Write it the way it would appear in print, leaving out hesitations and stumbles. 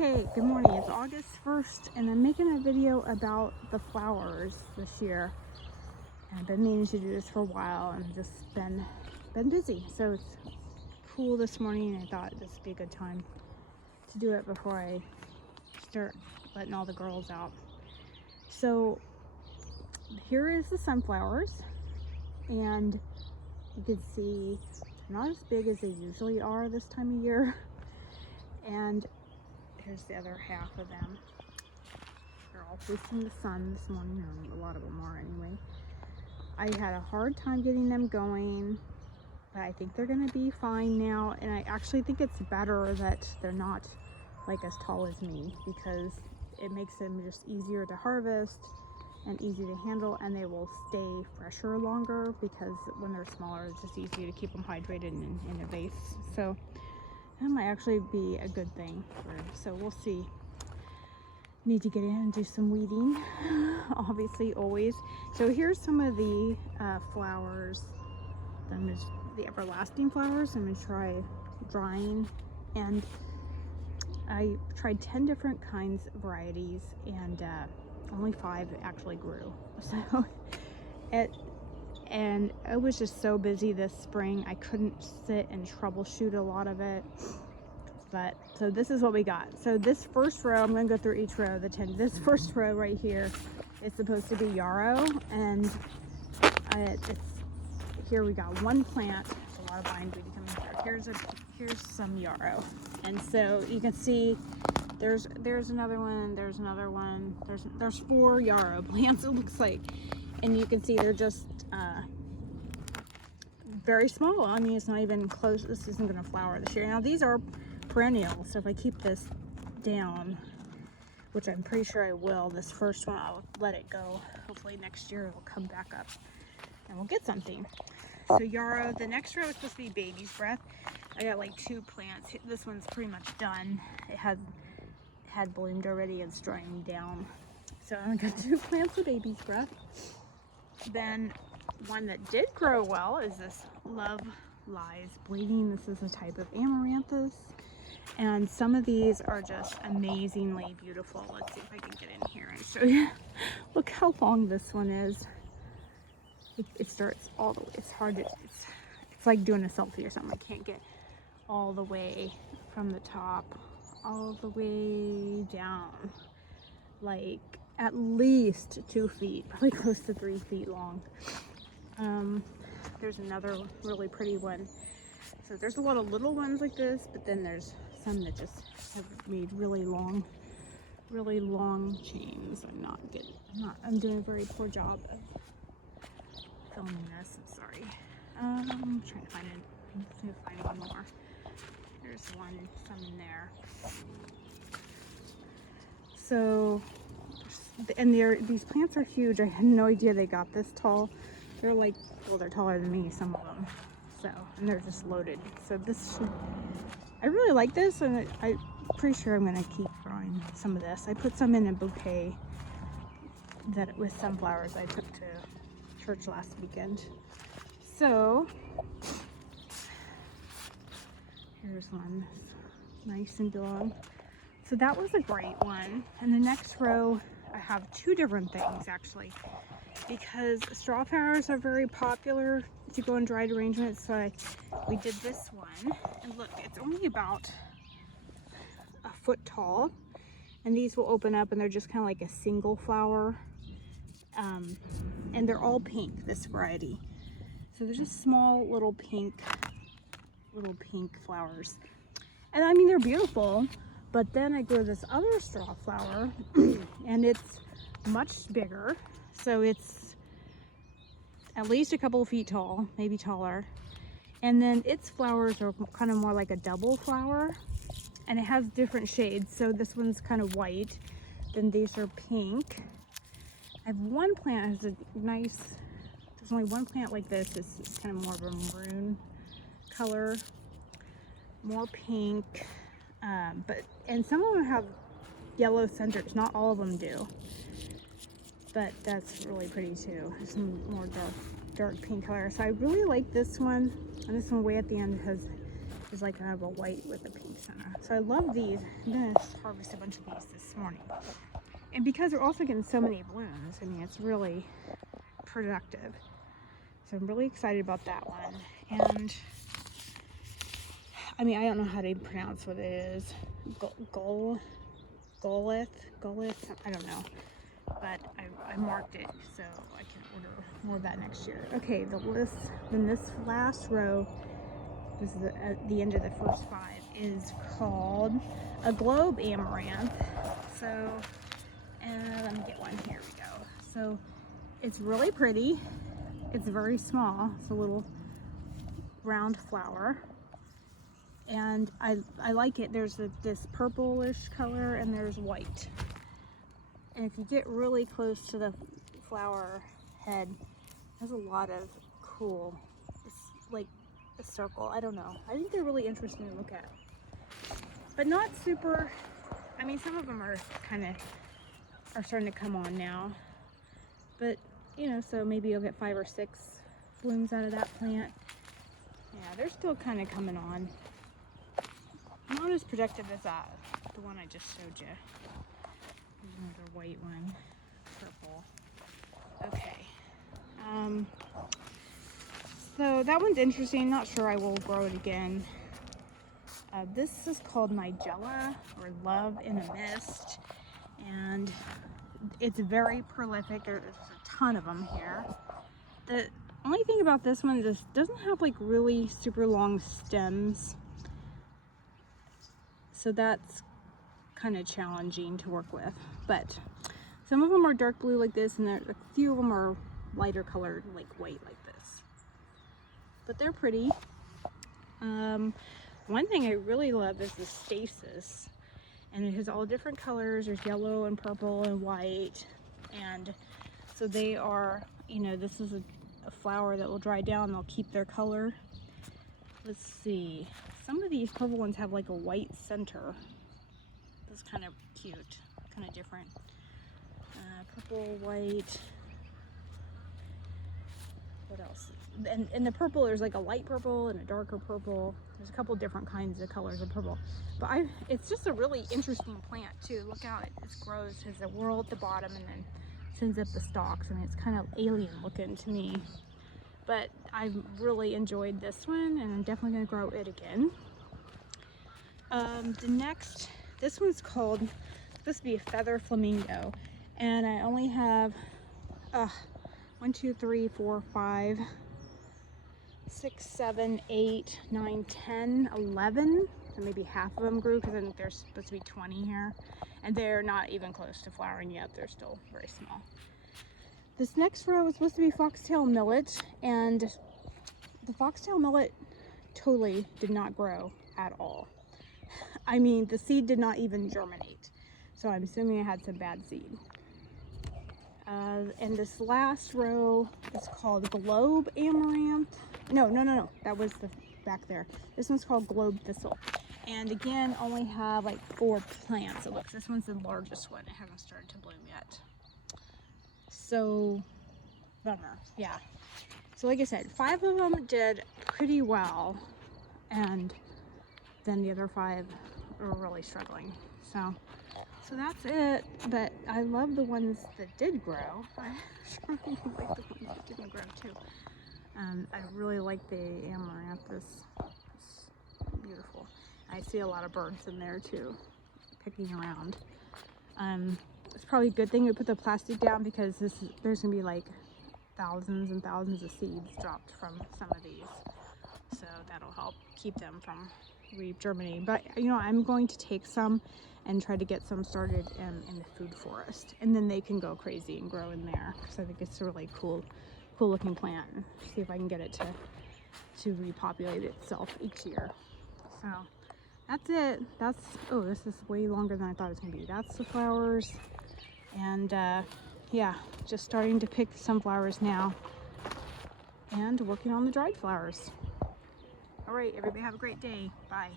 Okay, good morning. It's August 1st and I'm making a video about the flowers this year. And I've been meaning to do this for a while and just been busy. So it's cool this morning and I thought this would be a good time to do it before I start letting all the girls out. So here is the sunflowers, and you can see they're not as big as they usually are this time of year. And here's the other half of them. They're all facing the sun this morning, or a lot of them are anyway. I had a hard time getting them going, but I think they're gonna be fine now. And I actually think it's better that they're not like as tall as me, because it makes them just easier to harvest and easy to handle, and they will stay fresher longer, because when they're smaller it's just easier to keep them hydrated in a vase. So that might actually be a good thing so we'll see. Need to get in and do some weeding, obviously, always. So here's some of the flowers. The everlasting flowers I'm gonna try drying, and I tried 10 different kinds of varieties, and only 5 actually grew. So and I was just so busy this spring I couldn't sit and troubleshoot a lot of it. But so this is what we got. So this first row, I'm going to go through each row of the 10. This first row right here is supposed to be yarrow, and here we got one plant. There's a lot of bindweed coming through. Here's some yarrow, and so you can see there's another one, there's another one, there's 4 yarrow plants, it looks like, and you can see they're just very small. I mean, it's not even close. This isn't going to flower this year. Now these are perennial, so if I keep this down, which I'm pretty sure I will, this first one I'll let it go. Hopefully next year it'll come back up and we'll get something. So yarrow. The next row is supposed to be baby's breath. I got like 2 plants. This one's pretty much done. It had bloomed already and it's drying down. So I got 2 plants of baby's breath. Then one that did grow well is this Love Lies Bleeding. This is a type of Amaranthus, and some of these are just amazingly beautiful. Let's see if I can get in here and show you. Look how long this one is. It starts all the way. It's hard to, it's like doing a selfie or something. I can't get all the way from the top all the way down, like at least 2 feet, probably close to 3 feet long. There's another really pretty one. So there's a lot of little ones like this, but then there's some that just have made really long chains. I'm doing a very poor job of filming this. I'm sorry. I'm trying to find one more. There's some in there. So, and these plants are huge. I had no idea they got this tall. They're like, well, they're taller than me, some of them. So, and they're just loaded. So I really like this, and I'm pretty sure I'm gonna keep growing some of this. I put some in a bouquet with sunflowers I took to church last weekend. So, here's one, nice and long. So that was a great one. And the next row, I have 2 different things actually, because straw flowers are very popular to go in dried arrangements. So we did this one, and look, it's only about a foot tall, and these will open up and they're just kind of like a single flower, and they're all pink, this variety. So they're just small little pink flowers, and I mean, they're beautiful. But then I grew this other straw flower and it's much bigger. So it's at least a couple of feet tall, maybe taller. And then its flowers are kind of more like a double flower, and it has different shades. So this one's kind of white, then these are pink. I have one plant that has a nice, there's only one plant like this. It's kind of more of a maroon color, more pink. And some of them have yellow centers. Not all of them do, but that's really pretty too. There's some more dark pink color. So I really like this one, and this one way at the end has is like kind of a white with a pink center. So I love these. I'm gonna harvest a bunch of these this morning. And because we're also getting so many blooms, I mean, it's really productive. So I'm really excited about that one. And I mean, I don't know how to even pronounce what it is. Golith, I don't know. But I marked it so I can order more of that next year. Okay, then this last row, this is the end of the first 5, is called a globe amaranth. So, let me get one. Here we go. So it's really pretty. It's very small. It's a little round flower. And I like it. There's this purplish color and there's white. And if you get really close to the flower head, it has a lot of cool, it's like a circle. I don't know. I think they're really interesting to look at. But not super, I mean, some of them are starting to come on now. But, you know, so maybe you'll get 5 or 6 blooms out of that plant. Yeah, they're still kind of coming on. Not as productive as the one I just showed you. Another white one, purple. Okay. So that one's interesting. Not sure I will grow it again. This is called Nigella, or Love in a Mist, and it's very prolific. There's a ton of them here. The only thing about this one is it doesn't have like really super long stems, so that's kind of challenging to work with. But some of them are dark blue like this, and a few of them are lighter colored, like white like this. But they're pretty. One thing I really love is the stasis, and it has all different colors. There's yellow and purple and white, and so they are, you know, this is a flower that will dry down. They'll keep their color. Let's see. Some of these purple ones have like a white center. That's kind of cute, kind of different. Purple, white. What else? And the purple, there's like a light purple and a darker purple. There's a couple different kinds of colors of purple. But it's just a really interesting plant too. Look how it just grows. Has a whorl at the bottom and then sends up the stalks, and it's kind of alien looking to me. But I've really enjoyed this one, and I'm definitely going to grow it again. This one's called, it's supposed to be a feather flamingo, and I only have 1, 2, 3, 4, 5, 6, 7, 8, 9, 10, 11. So maybe half of them grew, because I think there's supposed to be 20 here, and they're not even close to flowering yet. They're still very small. This next row is supposed to be Foxtail Millet, and the Foxtail Millet totally did not grow at all. I mean, the seed did not even germinate, so I'm assuming I had some bad seed. And this last row is called Globe Amaranth. No, that was the back there. This one's called Globe Thistle. And again, only have like 4 plants. It looks, this one's the largest one. It hasn't started to bloom yet. So, bummer, yeah. So like I said, 5 of them did pretty well, and then the other 5 are really struggling. So that's it. But I love the ones that did grow. I sure like the ones that didn't grow too. I really like the amaranth. It's beautiful. I see a lot of birds in there too, picking around. It's probably a good thing we put the plastic down, because there's gonna be like thousands and thousands of seeds dropped from some of these, so that'll help keep them from re-germinating. But you know, I'm going to take some and try to get some started in the food forest, and then they can go crazy and grow in there, because I think it's a really cool looking plant. See if I can get it to repopulate itself each year. So that's it. Oh, this is way longer than I thought it was gonna be. That's the flowers, and yeah, just starting to pick the sunflowers now, and working on the dried flowers. All right, everybody have a great day. Bye.